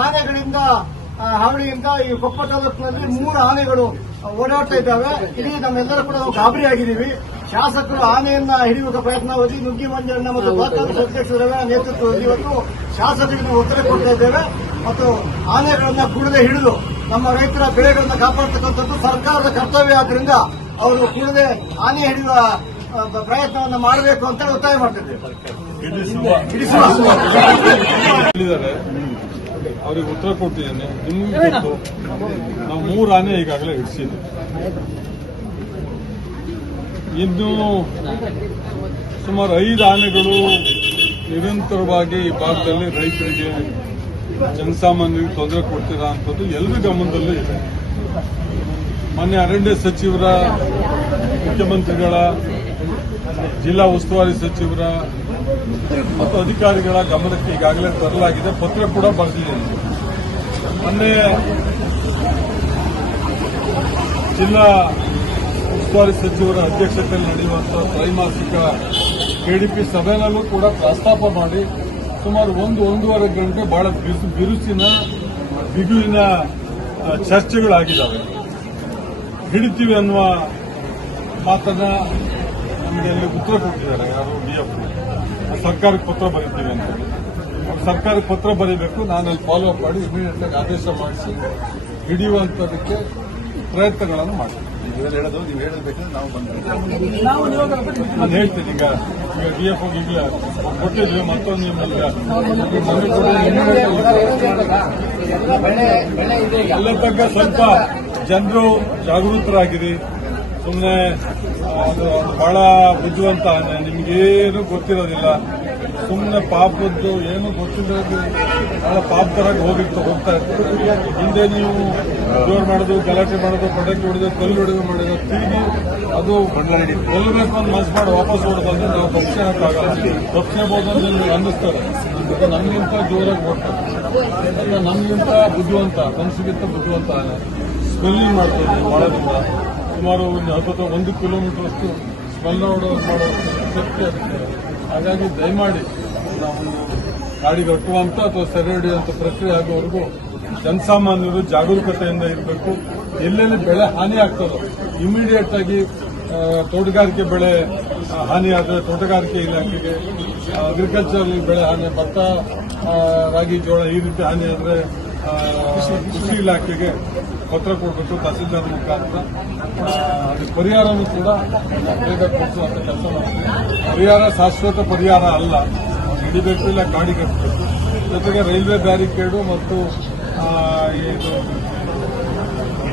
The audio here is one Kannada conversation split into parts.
ಆನೆಗಳಿಂದ ಹಾವಳಿಯಿಂದ ಈ ಕೊಪ್ಪ ತಾಲೂಕಿನಲ್ಲಿ ಮೂರು ಆನೆಗಳು ಓಡಾಡ್ತಾ ಇದ್ದಾವೆ. ಇಡೀ ನಮ್ಮೆಲ್ಲರೂ ಕೂಡ ನಾವು ಗಾಬರಿ ಆಗಿದ್ದೀವಿ. ಶಾಸಕರು ಆನೆಯನ್ನ ಹಿಡಿಯುವ ಪ್ರಯತ್ನವಾಗಿ ನುಗ್ಗಿ ಮಂಜಣ್ಣ ಮತ್ತು ಭಾರತದ ಅಧ್ಯಕ್ಷ ನೇತೃತ್ವದಲ್ಲಿ ಇವತ್ತು ಶಾಸಕರಿಗೆ ಒತ್ತಡ ಕೊಡ್ತಾ ಇದ್ದೇವೆ. ಮತ್ತು ಆನೆಗಳನ್ನ ಕೂಡಲೇ ಹಿಡಿದು ನಮ್ಮ ರೈತರ ಬೆಳೆಗಳನ್ನು ಕಾಪಾಡತಕ್ಕಂಥದ್ದು ಸರ್ಕಾರದ ಕರ್ತವ್ಯ. ಆದ್ರಿಂದ ಅವರು ಕೂಡಲೇ ಆನೆ ಹಿಡಿಯುವ ಪ್ರಯತ್ನವನ್ನ ಮಾಡಬೇಕು ಅಂತ ಒತ್ತಾಯ ಮಾಡ್ತಿದ್ದೇವೆ ಅವ್ರಿಗೆ ಉತ್ತರ ಕೊಟ್ಟಿದ್ದೇನೆ ನಿಮ್ಗೆ ಗೊತ್ತು. ನಾವು ಮೂರು ಆನೆ ಈಗಾಗಲೇ ಹಿಡಿಸಿದ್ವಿ. ಇನ್ನು ಸುಮಾರು ಐದು ಆನೆಗಳು ನಿರಂತರವಾಗಿ ಈ ಭಾಗದಲ್ಲಿ ರೈತರಿಗೆ ಜನಸಾಮಾನ್ಯರಿಗೆ ತೊಂದರೆ ಕೊಡ್ತೀರಾ ಅಂತದ್ದು ಎಲ್ಲರ ಗಮನದಲ್ಲೂ ಇದೆ. ಮೊನ್ನೆ ಅರಣ್ಯ ಸಚಿವರ ಮುಖ್ಯಮಂತ್ರಿಗಳ ಜಿಲ್ಲಾ ಉಸ್ತುವಾರಿ ಸಚಿವರ ಮತ್ತು ಅಧಿಕಾರಿಗಳ ಗಮನಕ್ಕೆ ಈಗಾಗಲೇ ತರಲಾಗಿದೆ. ಪತ್ರ ಕೂಡ ಬರೆದಿದೆ. ಮೊನ್ನೆ ಜಿಲ್ಲಾ ಉಸ್ತುವಾರಿ ಸಚಿವರ ಅಧ್ಯಕ್ಷತೆಯಲ್ಲಿ ನಡೆಯುವಂತಹ ತ್ರೈಮಾಸಿಕ ಕೆಡಿಪಿ ಸಭೆಯಲ್ಲೂ ಕೂಡ ಪ್ರಸ್ತಾಪ ಮಾಡಿ ಸುಮಾರು ಒಂದು, ಒಂದೂವರೆ ಗಂಟೆ ಬಹಳ ಬಿರುಸು ಬಿರುಸಿನ, ಬಿಗುವಿನ ಚರ್ಚೆಗಳಾಗಿದ್ದಾವೆ. ಹಿಡಿತೀವಿ ಅನ್ನುವ ಮಾತನ್ನ ನಮಗೆ ಅಲ್ಲಿ ಉತ್ತರ ಕೊಟ್ಟಿದ್ದಾರೆ ಯಾರು ಡಿಎಫ್ ಸರ್ಕಾರಕ್ಕೆ ಪತ್ರ ಬರೀತೀವಿ ಅಂತ. ಸರ್ಕಾರಕ್ಕೆ ಪತ್ರ ಬರೀಬೇಕು ನಾನು ಅಲ್ಲಿ ಫಾಲೋ ಅಪ್ ಮಾಡಿ ಇಮಿಡಿಯೇಟ್ ಆಗಿ ಆದೇಶ ಮಾಡಿಸಿ ಹಿಡಿಯುವಂತದಕ್ಕೆ ಪ್ರಯತ್ನಗಳನ್ನು ಮಾಡ್ತೀನಿ ಹೇಳೋದು ನೀವು ಹೇಳಬೇಕಂದ್ರೆ ನಾವು ಬಂದ್ವಿ ನಾನು ಹೇಳ್ತೀನಿ ಈಗ ಈಗ ಡಿ ಎಫ್ ಈಗಲೇ ಕೊಟ್ಟಿದ್ವಿ ಮತ್ತೊಂದು ನಿಮ್ಮಲ್ಲಿ ಮನೆ ತಗ್ಗ ಸ್ವಲ್ಪ ಜನರು ಜಾಗೃತರಾಗಿರಿ ಸುಮ್ಮನೆ ಅದು ಬಹಳ ಬುದ್ಧಿವಂತ ನಿಮಗೇನು ಗೊತ್ತಿರೋದಿಲ್ಲ. ಸುಮ್ಮನೆ ಪಾಪದ್ದು ಏನು ಗೊತ್ತಿಲ್ಲದ್ದು ಬಹಳ ಪಾಪರಾಗಿ ಹೋಗಿತ್ತು, ಹೋಗ್ತಾ ಇತ್ತು. ಹಿಂದೆ ನೀವು ಜೋರ್ ಮಾಡೋದು ಗಲಾಟೆ ಮಾಡೋದು ಪಟಾಕಿ ಹೊಡೆದು ಕಲ್ಲು ಹೊಡೆದು ಮಾಡೋದು ತಿರುಗಿ ಅದು ಗೆಲ್ಲಬೇಕು ಅಂತ ಮನಸ್ಸು ಮಾಡಿ ವಾಪಸ್ ಹೊಡೆದಂದ್ರೆ ನಾವು ತಪ್ಪಿಸೋಕ್ಕಾಗಲ್ಲ ತಪ್ಪಿಸಬಹುದು ಅಂತ ನಿಮ್ಗೆ ಅನ್ನಿಸ್ತಾರೆ ಮತ್ತೆ ನಮಗಿಂತ ಜೋರಾಗಿ ಓಡ್ತಾರೆ ನಮ್ಗಿಂತ ಬುದ್ಧಿವಂತ ಮನಸ್ಸಿಗಿಂತ ಬುದ್ಧಿವಂತ, ಸ್ಪೆಲ್ಲಿಂಗ್ ಮಾಡ್ತೀವಿ ಮಾಡೋದ್ರಿಂದ ಸುಮಾರು ಒಂದು ಹತ್ತು ಒಂದು ಕಿಲೋಮೀಟರ್ ಅಷ್ಟು ಸ್ಮೆಲ್ ಮಾಡೋ ಶಕ್ತಿ ಆಗ್ತದೆ ಹಾಗಾಗಿ ದಯಮಾಡಿ ನಾವು ಗಾಡಿ ಕಟ್ಟುವಂತ ಅಥವಾ ಸೆರೆ ಹಿಡಿಯುವಂಥ ಪ್ರಕ್ರಿಯೆ ಆಗೋವರೆಗೂ ಜನಸಾಮಾನ್ಯರು ಜಾಗರೂಕತೆಯಿಂದ ಇರಬೇಕು. ಎಲ್ಲೆಲ್ಲಿ ಬೆಳೆ ಹಾನಿ ಆಗ್ತದೋ ಇಮಿಡಿಯೇಟ್ ಆಗಿ ತೋಟಗಾರಿಕೆ ಬೆಳೆ ಹಾನಿ ಆದರೆ ತೋಟಗಾರಿಕೆ ಇಲಾಖೆಗೆ ಅಗ್ರಿಕಲ್ಚರ್ ಬೆಳೆ ಹಾನಿ, ಭತ್ತ ರಾಗಿ, ಜೋಳ ಈ ರೀತಿ ಹಾನಿ ಆದರೆ ಕೃಷಿ ಇಲಾಖೆಗೆ ಪತ್ರ ಕೊಡಬೇಕು ತಹಸೀಲ್ದಾರ್ ಮುಖಾಂತರ ಅದಕ್ಕೆ ಪರಿಹಾರನೂ ಕೂಡ ಬೇಗ ಕೊಡಿಸುವಂತ ಕೆಲಸ ಮಾಡ್ತೀವಿ ಪರಿಹಾರ ಶಾಶ್ವತ ಪರಿಹಾರ ಅಲ್ಲ ಹಿಡಿಬೇಕು ಇಲ್ಲ ಗಾಡಿ ಕಟ್ಟಬೇಕು ಜೊತೆಗೆ ರೈಲ್ವೆ ಬ್ಯಾರಿಕೇಡು ಮತ್ತು ಇದು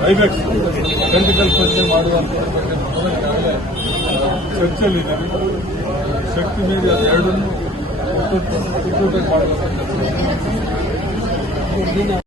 ಐಬೆಕ್ಸ್ ಟೆಂಟಿಕಲ್ ಪರೀಕ್ಷೆ ಮಾಡುವಂತ ಬಗ್ಗೆ ಈಗಾಗಲೇ ಶಕ್ತಿ ಮೀರಿ ಎರಡನ್ನೂ ಮಾಡಬೇಕು